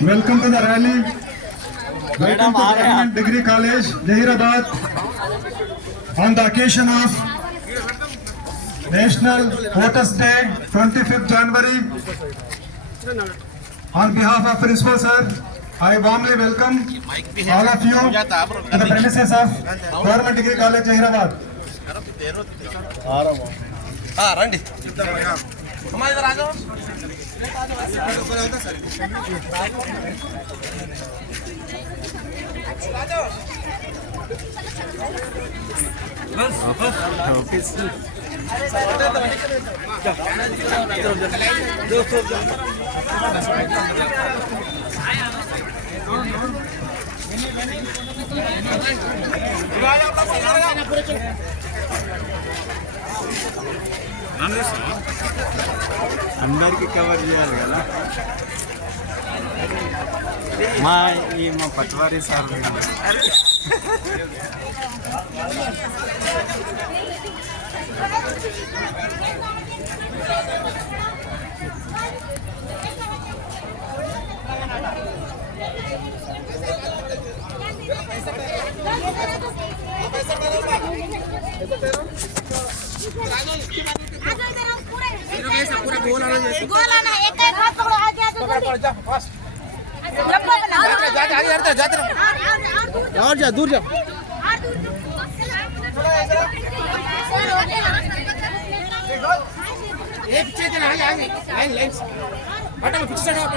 Welcome to the rally. Welcome to Government Degree College, Jahirabad. On the occasion of National Voters Day, 25th January. On behalf of Principal Sir, I warmly welcome all of you to the premises of Government Degree College, Jahirabad. రండి అమ్మా ఇద్దరు రాజు అందరికి cover చేయాలి కదా మా patwari sir पूरा गोल आना एक एक हाथ पकड़ो आगे आगे और जा दूर जा एक चीज ना आगे आगे लाइन लाइन हटो पीछे से हटो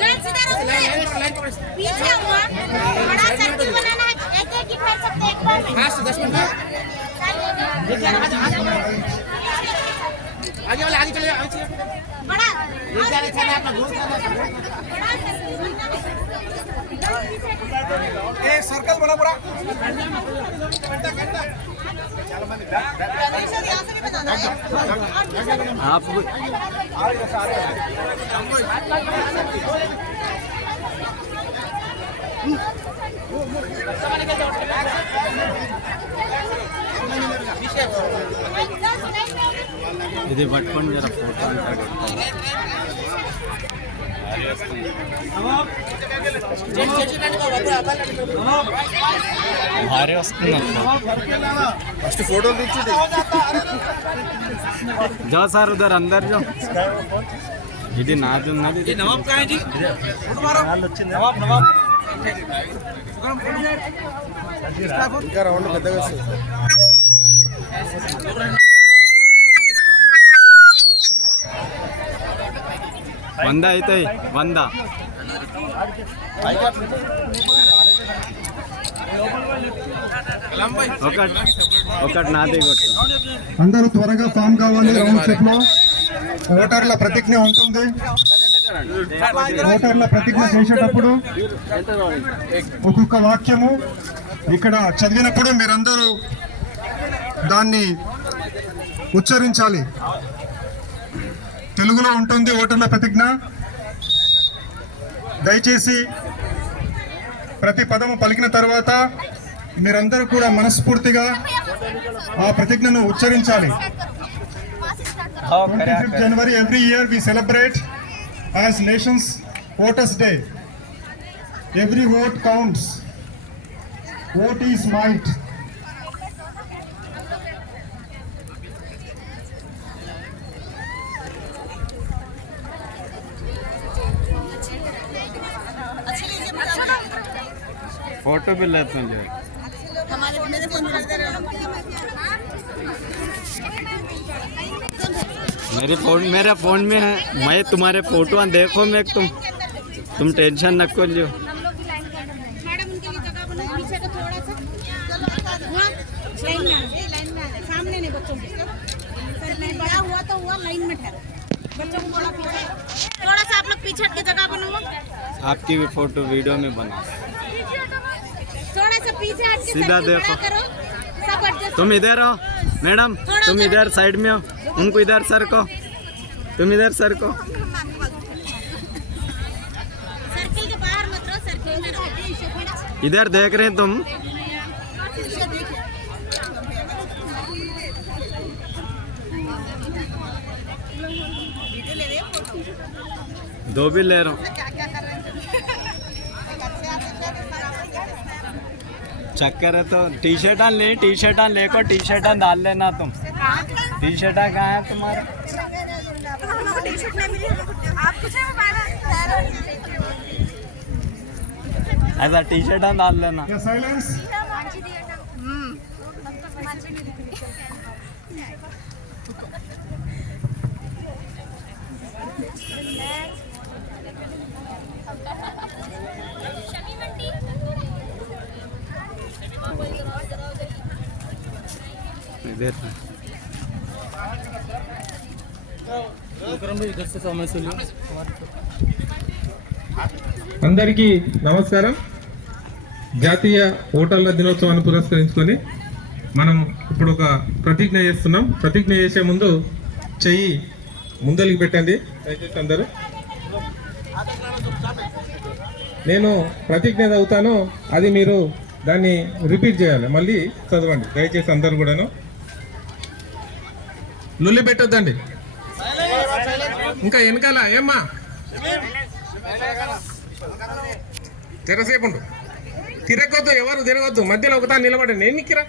लाइन सीधा रखो लाइन पकड़ पीछे हुआ बड़ा सर्किल बनाना है एक एक ही फेर सकते हैं एक बार में फास्ट 10 मिनट आगे वाले आगे चले आगे बड़ा एक जाने खाना अपना गोल करना ए सर्कल बना पड़ा आप ఇది పట్టుకొని జర ఫోటో అంతా భారీ వస్తుంది ఫస్ట్ ఫోటో తీసి జో సార్ ఉదర్ అందరు జో ఇది నాది ఉన్నది నవాబ్ కా జీ ఫోటో మారో నవాబ్ నవాబ్ ఇంకా రౌండ్ పెద్దగా వస్తుంది 100 అవుతాయి 100 ఒకటి నాది కొట్టు అందరూ త్వరగా ఫామ్ కావాలి. రౌండ్ షిప్ లో ఓటర్ల ప్రతిజ్ఞ ఉంటుంది. ఓటర్ల ప్రతిజ్ఞ చేసేటప్పుడు ఒక్కొక్క వాక్యము ఇక్కడ చదివినప్పుడు మీరందరూ దాన్ని ఉచ్చరించాలి. తెలుగులో ఉంటుంది ఓటర్ల ప్రతిజ్ఞ. దయచేసి ప్రతి పదము పలికిన తర్వాత మీరందరూ కూడా మనస్ఫూర్తిగా ఆ ప్రతిజ్ఞను ఉచ్చరించాలి. 25th January every year we celebrate as Nation's Voters Day. Every vote counts. Vote is might. Photo भी लेते हैं मेरे फोन में है. मैं तुम्हारे फोटो देखो मैं तुम टेंशन न कर लो. मैडम उनके लिए जगह बनाओ पीछे का थोड़ा सा लाइन में सामने नहीं बच्चों के सर मैं बड़ा हुआ तो हुआ लाइन में ठहरो बच्चों को थोड़ा सा आप लोग पीछे हट के जगह बनाओ. आपकी भी फोटो वीडियो में बना. थोड़ा सा पीछे हट के सीधा सर्किल देखो. बड़ा करो सब एडजस्ट. तुम इधर हो मैडम. तुम इधर साइड में हो. उनको इधर सर को. तुम इधर सर को. सर्किल के बाहर मत रहो सर्किल में रहो. इधर देख रहे हैं तुम. दो भी ले रहा हूँ। क्या क्या कर रहे हैं एक अच्छे आते चक्कर है तो टी शर्ट लेकर टी शर्ट डाल लेना तुम। टी शर्ट कहाँ है तुम्हारा? टी शर्ट नहीं मिली आप कुछ ऐसा टी शर्ट डाल लेना। Yeah, silence. इधर అందరికీ నమస్కారం. జాతీయ ఓటర్ల దినోత్సవాన్ని పురస్కరించుకొని మనం ఇప్పుడు ఒక ప్రతిజ్ఞ చేస్తున్నాం. ప్రతిజ్ఞ చేసే ముందు చెయ్యి ముందలికి పెట్టండి దయచేసి అందరూ. నేను ప్రతిజ్ఞ చదువుతాను, అది మీరు దాన్ని రిపీట్ చేయాలి. మళ్ళీ చదవండి దయచేసి అందరూ కూడాను. లొల్లి పెట్టొద్దండి. ఇంకా వెనకాల ఏమ్మా తెరసేపు ఉండు, తిరగొద్దు, ఎవరు తిరగొద్దు, మధ్యలో ఒకతా నిలబడండి. ఎన్నికిరా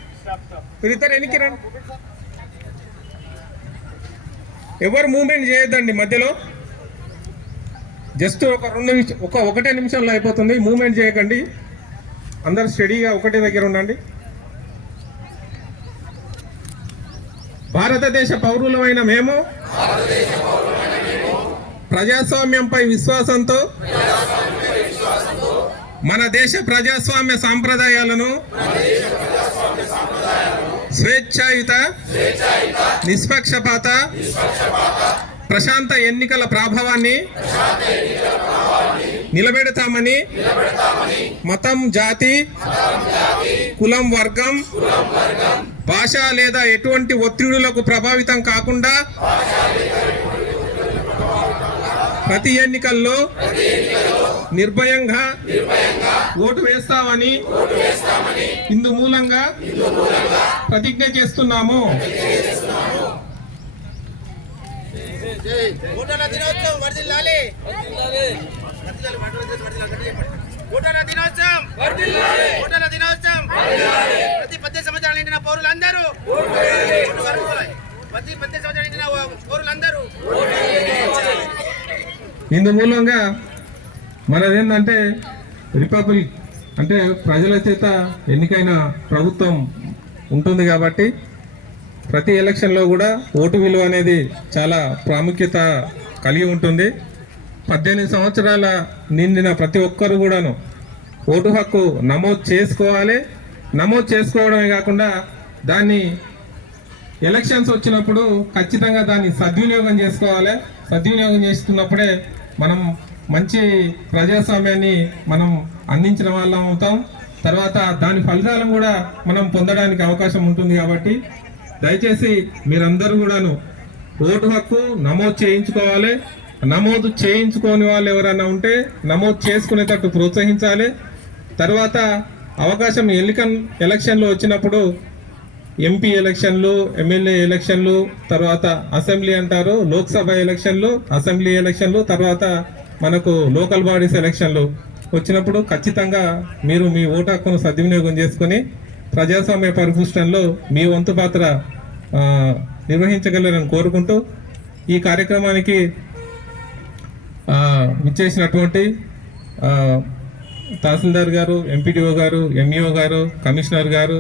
మీరు ఇద్దరు ఎన్నికిరండి, ఎవరు మూమెంట్ చేయొద్దండి మధ్యలో. జస్ట్ ఒక 2 నిమిషం, ఒకటే నిమిషంలో అయిపోతుంది. మూమెంట్ చేయకండి, అందరు స్టడీగా ఒకటే దగ్గర ఉండండి. భారతదేశ పౌరులమైన మేము ప్రజాస్వామ్యంపై విశ్వాసంతో మన దేశ ప్రజాస్వామ్య సాంప్రదాయాలను స్వేచ్ఛాయుత, నిష్పక్షపాత, ప్రశాంత ఎన్నికల ప్రభావాన్ని నిలబెడతామని మతం, జాతి, కులం, వర్గం, భాష లేదా ఎటువంటి ఒత్తిడులకు ప్రభావితం కాకుండా ప్రతి ఎన్నికల్లో నిర్భయంగా ఓటు వేస్తామని ఇందు మూలంగా ప్రతిజ్ఞ చేస్తున్నాము. ఓటర్ల దినోత్సవం వర్ధిల్లాలి. ఓటర్ల దినోత్సవం ఓటర్ల దినోత్సవం ప్రతి 18 సంవత్సరాలు నిండిన పౌరులందరూ ప్రతి 18 సంవత్సరాలు నిండిన పౌరులందరూ ఇందు మూలంగా మనదేంటంటే రిపబ్లిక్ అంటే ప్రజల చేత ఎన్నికైన ప్రభుత్వం ఉంటుంది కాబట్టి ప్రతి ఎలక్షన్లో కూడా ఓటు విలువ అనేది చాలా ప్రాముఖ్యత కలిగి ఉంటుంది. 18 సంవత్సరాల నిండిన ప్రతి ఒక్కరు కూడాను ఓటు హక్కు నమోదు చేసుకోవాలి. నమోదు చేసుకోవడమే కాకుండా దాన్ని ఎలక్షన్స్ వచ్చినప్పుడు ఖచ్చితంగా దాన్ని సద్వినియోగం చేసుకోవాలి. సద్వినియోగం చేసుకున్నప్పుడే మనం మంచి ప్రజాస్వామ్యాన్ని మనం అందించిన వాళ్ళం అవుతాం. తర్వాత దాని ఫలితాలను కూడా మనం పొందడానికి అవకాశం ఉంటుంది. కాబట్టి దయచేసి మీరందరూ కూడాను ఓటు హక్కు నమోదు చేయించుకోవాలి. నమోదు చేయించుకోని వాళ్ళు ఎవరైనా ఉంటే నమోదు చేసుకునేటట్టు ప్రోత్సహించాలి. తర్వాత అవకాశం ఎలక్షన్లు వచ్చినప్పుడు ఎంపీ ఎలక్షన్లు, ఎమ్మెల్యే ఎలక్షన్లు, తర్వాత అసెంబ్లీ అంటారు, లోక్సభ ఎలక్షన్లు, అసెంబ్లీ ఎలక్షన్లు, తర్వాత మనకు లోకల్ బాడీస్ ఎలక్షన్లు వచ్చినప్పుడు ఖచ్చితంగా మీరు మీ ఓటు హక్కును సద్వినియోగం చేసుకొని ప్రజాస్వామ్య పరిపుష్టంలో మీ వంతు పాత్ర నిర్వహించగలరని కోరుకుంటూ ఈ కార్యక్రమానికి విచ్చేసినటువంటి తహసీల్దార్ గారు, ఎంపీడీఓ గారు, ఎంఈఓ గారు, కమిషనర్ గారు,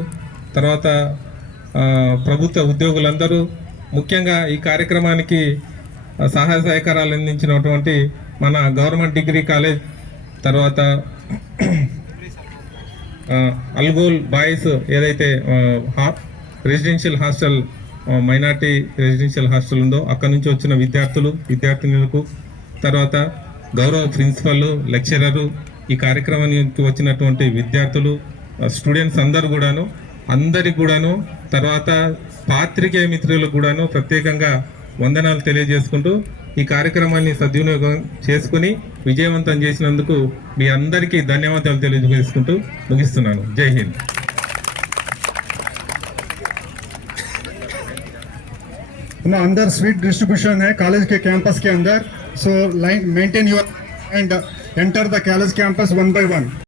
తర్వాత ప్రభుత్వ ఉద్యోగులందరూ, ముఖ్యంగా ఈ కార్యక్రమానికి సహాయ సహకారాలు అందించినటువంటి మన గవర్నమెంట్ డిగ్రీ కాలేజ్, తర్వాత అల్గోల్ బాయ్స్ ఏదైతే residential hostel, minority residential hostel ఉందో అక్కడ నుంచి వచ్చిన విద్యార్థినులకు, తర్వాత గౌరవ ప్రిన్సిపల్, లెక్చరరు, ఈ కార్యక్రమానికి వచ్చినటువంటి విద్యార్థులు, స్టూడెంట్స్ అందరికి కూడాను, తర్వాత పాత్రికేయ మిత్రులకు కూడాను ప్రత్యేకంగా వందనాలు తెలియజేసుకుంటూ ఈ కార్యక్రమాన్ని సద్వినియోగం చేసుకుని విజయవంతం చేసినందుకు మీ అందరికీ ధన్యవాదాలు తెలియజేసుకుంటూ ముగిస్తున్నాను. జై హింద్. अंदर स्वीट डिस्ट्रीब्यूशन है कॉलेज के कैंपस के अंदर. So line, maintain your and enter the college campus one by one.